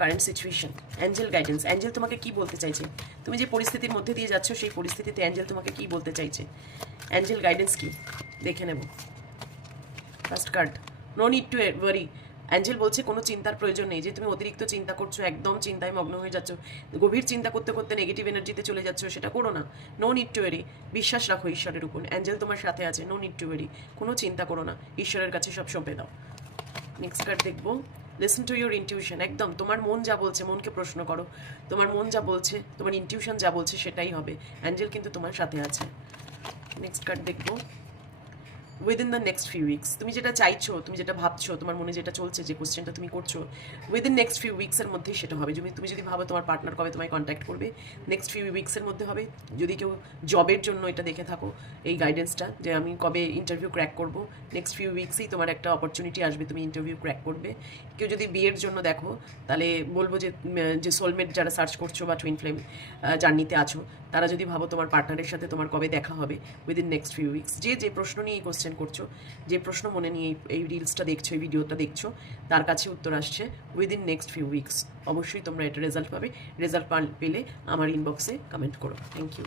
Current situation, Angel guidance, Angel তোমাকে কি বলতে চাইছে, তুমি যে পরিস্থিতির মধ্যে দিয়ে যাচ্ছ সেই পরিস্থিতিতে অ্যাঞ্জেল তোমাকে কি বলতে চাইছে, অ্যাঞ্জেল গাইডেন্স কি দেখে নেব। First card, no need to worry. Angel বলছে কোনো চিন্তার প্রয়োজন নেই, যে তুমি অতিরিক্ত চিন্তা করছো, একদম চিন্তায় মগ্ন হয়ে যাচ্ছ, গভীর চিন্তা করতে করতে নেগেটিভ এনার্জিতে চলে যাচ্ছ, সেটা করো না। নো নিড টু ওয়ারি, বিশ্বাস রাখো ঈশ্বরের উপর, অ্যাঞ্জেল তোমার সাথে আছে। নো নিড টু ওয়ারি, কোনো চিন্তা করো না, ঈশ্বরের কাছে সব সঁপে দাও। নেক্সট কার্ড দেখবো, লিসেন টু ইউর ইনটিউশন, একদম তোমার মন যা বলছে, মনকে প্রশ্ন করো, তোমার মন যা বলছে, তোমার ইনটিউশন যা বলছে সেটাই হবে, অ্যাঞ্জেল কিন্তু তোমার সাথে আছে। নেক্সট কার্ড দেখবো, within the next few weeks, তুমি যেটা চাইছো, তুমি যেটা ভাবছো, তোমার মনে যেটা চলছে, যে কোশ্চেনটা তুমি করছো, উইদিন নেক্সট ফিউ উইক্সের মধ্যেই সেটা হবে। তুমি যদি ভাবো তোমার পার্টনার কবে তোমায় কন্ট্যাক্ট করবে, নেক্সট ফিউ উইক্সের মধ্যে হবে। যদি কেউ জবের জন্য এটা দেখে থাকো, এই গাইডেন্সটা, যে আমি কবে ইন্টারভিউ ক্র্যাক করবো, নেক্সট ফিউ উইক্সেই তোমার একটা অপরচুনিটি আসবে, তুমি ইন্টারভিউ ক্র্যাক করবে। কেউ যদি বিয়ের জন্য দেখো, তাহলে বলবো যে সোলমেট যারা সার্চ করছো বা টুইন ফ্লেম জার্নিতে আছো, তারা যদি ভাবো তোমার পার্টনারের সাথে তোমার কবে দেখা হবে, উইদিন নেক্সট ফিউ উইক্স, যে প্রশ্ন নিয়ে এই কোশ্চেন করছো, যে প্রশ্ন মনে নিয়ে এই রিলসটা দেখছো, এই ভিডিওটা দেখছো, তার কাছে উত্তর আসছে উইদিন নেক্সট ফিউ উইক্স। অবশ্যই তোমরা এটা রেজাল্ট পাবে। রেজাল্ট পেলে আমার ইনবক্সে কমেন্ট করো। Thank you.